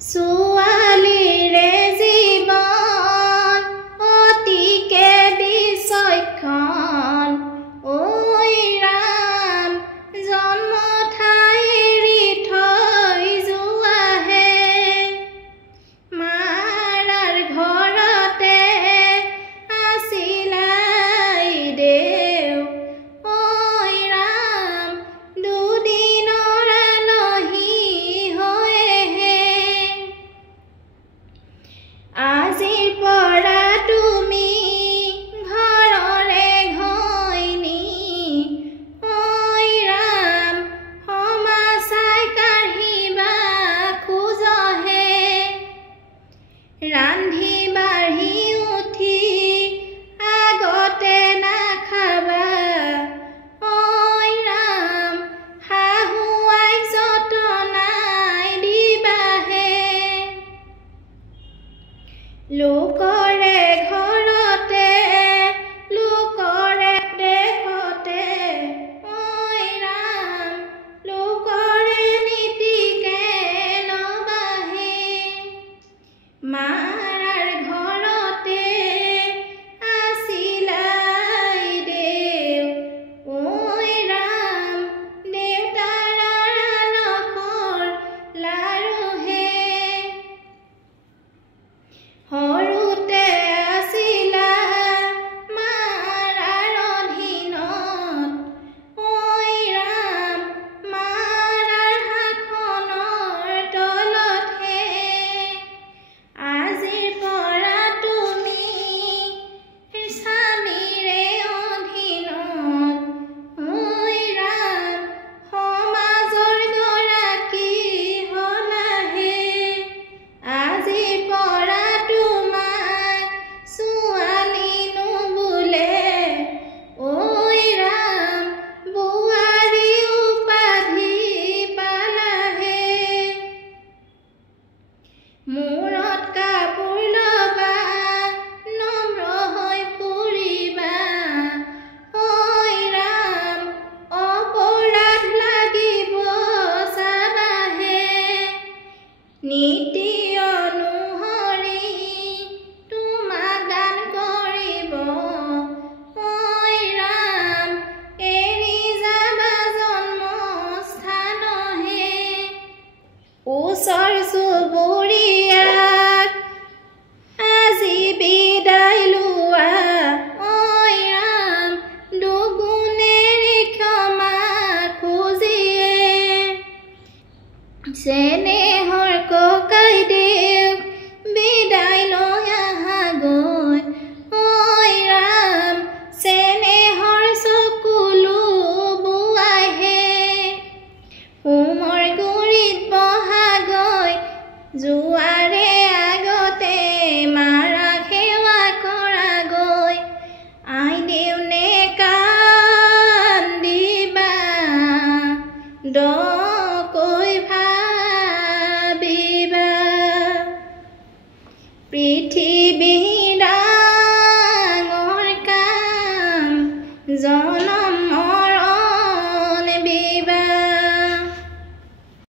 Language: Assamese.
ছোৱালীৰে জীৱন অতিকে বিচক্ষণ ঐ ৰাম জন্ম ঠাই এৰি থৈ যোৱাহে মাৰাৰ ঘৰতে আছিলাই দেউ ঐ ৰাম দুদিনৰ আলহী হৈহে আজিৰ পৰা তুমি ঘৰৰে ঘৈণী ঐ ৰাম সমাচাই কাঢ়িবা খোজহে ৰান্ধি বাঢ়ি উঠি আগতে নাখাবা ঐ ৰাম শাহুৱাইক যতনাই দিবাহে লোকৰে ঘৰতে লোকৰে দেশতে ঐ ৰাম লোকৰে নীতিকে লবাহে মাৰাৰ ঘৰতে আছিলাই দেউ ঐ ৰাম দেউতাৰ আলসৰ লাৰুহে সৰুতে আছিলা মাৰাৰ অধীনত ঐ ৰাম মাৰাৰ শাসনৰ তলতহে আজিৰ পৰা তুমি স্বামীৰে অধীনত ঐ ৰাম সমাজৰ গৰাকী হলাহে আজিৰ পৰা তোমাক ছোৱালী নুবুলে ঐ ৰাম বোৱাৰী উপাধি পালাহে মূৰত কাপোৰ লবা নম্ৰ হৈ ফুৰিবা ঐ ৰাম অপৰাধ লাগিব চাবাহে নীতি অনুসৰি তোমাক দান কৰিব ঐ ৰাম এৰি যাবা জন্মস্থানহে ওচৰ চুবুৰীয়াক আজি বিদায় লোৱা ঐ ৰাম দুগুণেৰে ক্ষমা খুজিয়ে চেনেহৰ ককাই দেউক বিদায় লৈ আহাগৈ ঐ ৰাম চেনেহৰ চকুলো বোৱাইহে হোমৰ গুৰিত বহাগৈ যোৱাৰে আগতে মাৰাক সেৱা কৰাগৈ আই দেউনে কান্দিবা দকৈ ভাবিবা পৃথিৱী